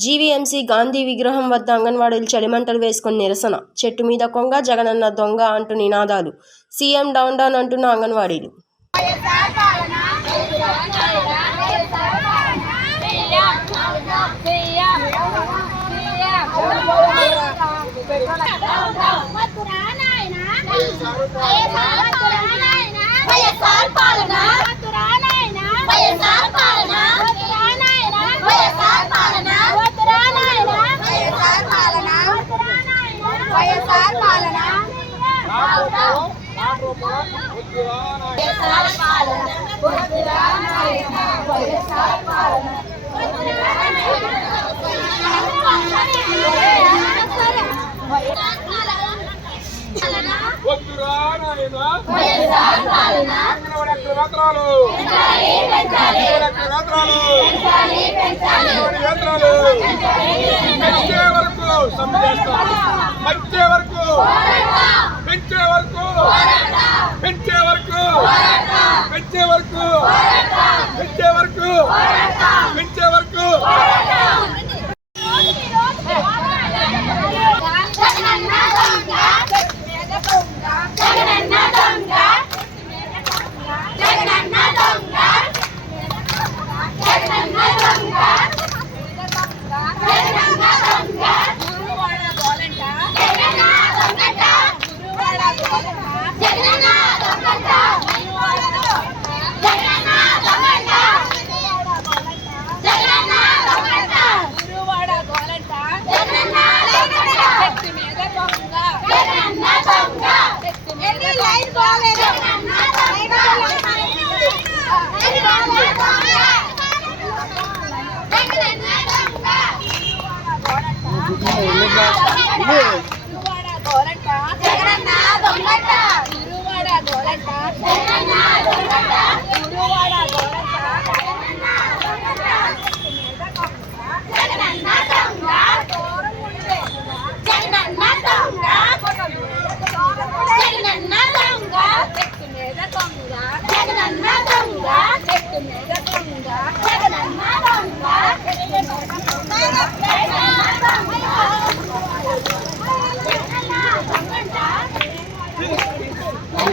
GVMC Gandhi విగ్రహం వద్ద అంగన్వాడీలు చలిమంటలు వేసుకుని నిరసన. చెట్టు మీద కొంగ జగనన్న దొంగ అంటూ నినాదాలు. సీఎం డౌన్ డౌన్ అంటున్న అంగన్వాడీలు. పెంచాలి పెంచాలి పెంచాలి పెంచాలి Yeah.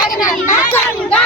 ஜெகநன்னா கங்கா